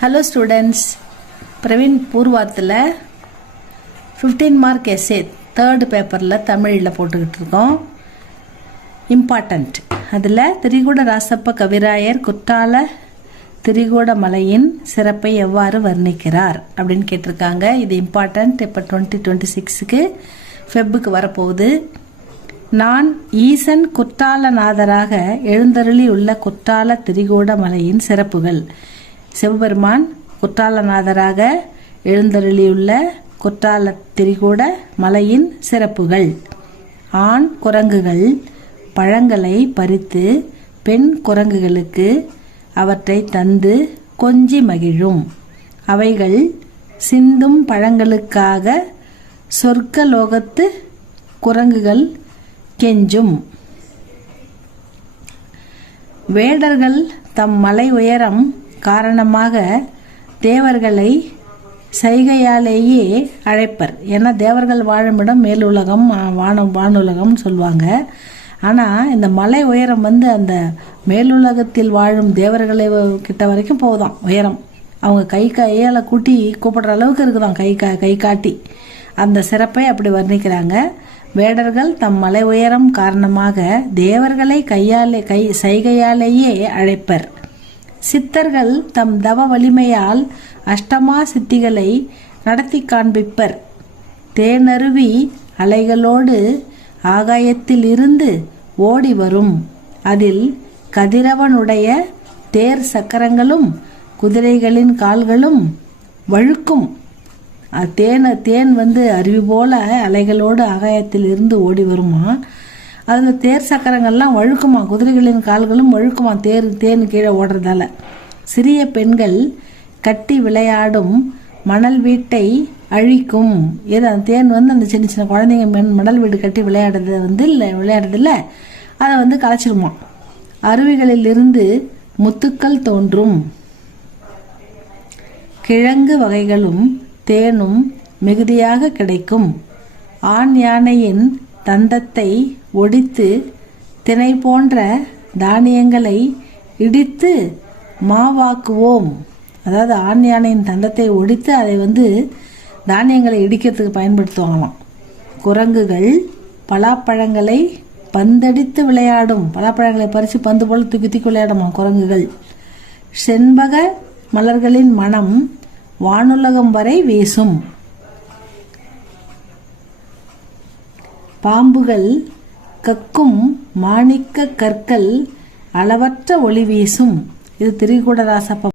Hello students, Praveen பூர்வாத்தில் 15 mark SA third பேப்பரில் தமிழில் போட்டுக்கிட்டு இருக்கோம். இம்பார்ட்டண்ட் அதில் திரிகூட ராசப்ப கவிராயர் குற்றால திரிகூட மலையின் சிறப்பை எவ்வாறு வர்ணிக்கிறார் அப்படின்னு கேட்டிருக்காங்க. இது இம்பார்ட்டண்ட். இப்போ 2026க்கு ஃபெப்புக்கு வரப்போகுது. நான் ஈசன் குற்றாலநாதராக எழுந்தருளி உள்ள குற்றால திரிகூட மலையின் சிறப்புகள். சிவபெருமான் குற்றாலநாதராக எழுந்தருளியுள்ள குற்றால திரிகூட மலையின் சிறப்புகள். ஆண் குரங்குகள் பழங்களை பறித்து பெண் குரங்குகளுக்கு அவற்றை தந்து கொஞ்சி மகிழும். அவைகள் சிந்தும் பழங்களுக்காக சொர்க்கலோகத்து குரங்குகள் கெஞ்சும். வேடர்கள் தம் மலை உயரம் காரணமாக தேவர்களை சைகையாலேயே அழைப்பர். ஏன்னா தேவர்கள் வாழுமிடம் மேலுலகம், வானுலகம்னு சொல்லுவாங்க. ஆனால் இந்த மலை உயரம் அந்த மேலுலகத்தில் வாழும் தேவர்களை கிட்ட வரைக்கும் போகுதான் உயரம். அவங்க கையால் கூப்பிடுற அளவுக்கு இருக்குதான், கை காட்டி. அந்த சிறப்பை அப்படி வர்ணிக்கிறாங்க. வேடர்கள் தம் மலை உயரம் காரணமாக தேவர்களை சைகையாலேயே அழைப்பர். சித்தர்கள் தம் தவ வலிமையால் அஷ்டமா சித்திகளை நடத்தி காண்பிப்பர். தேனருவி அலைகளோடு ஆகாயத்தில் இருந்து ஓடி வரும். அதில் கதிரவனுடைய தேர் சக்கரங்களும் குதிரைகளின் கால்களும் வழுக்கும். தேன் அருவி போல அலைகளோடு ஆகாயத்தில் இருந்து ஓடி வருமா. அதில் தேர் சக்கரங்கள்லாம் வழுக்குமா, குதிரைகளின் கால்களும் வழுக்குமா, தேன் கீழே ஓடுறதால. சிறிய பெண்கள் கட்டி விளையாடும் மணல் வீட்டை அழிக்கும். ஏதோ அந்த தேன் அந்த சின்ன சின்ன குழந்தைங்க மணல் வீடு கட்டி விளையாடுறதில்ல அதை கலைச்சிருமா. அருவிகளில் இருந்து முத்துக்கள் தோன்றும். கிழங்கு வகைகளும் தேனும் மிகுதியாக கிடைக்கும். ஆண் யானையின் தந்தத்தை ஒடித்து திணை போன்ற தானியங்களை இடித்து மாவாக்குவோம். அதாவது ஆண் யானையின் தந்தத்தை ஒடித்து அதை தானியங்களை இடிக்கிறதுக்கு பயன்படுத்துவாங்களாம். குரங்குகள் பலாப்பழங்களை பந்தடித்து விளையாடும். பலாப்பழங்களை பறித்து பந்து போல தூக்கி விளையாடுமா குரங்குகள். செண்பக மலர்களின் மனம் வானுலகம் வரை வீசும். பாம்புகள் கக்கும் மாணிக்க கற்கள் அளவற்ற ஒளி வீசும். இது திரிகூட ராசப்ப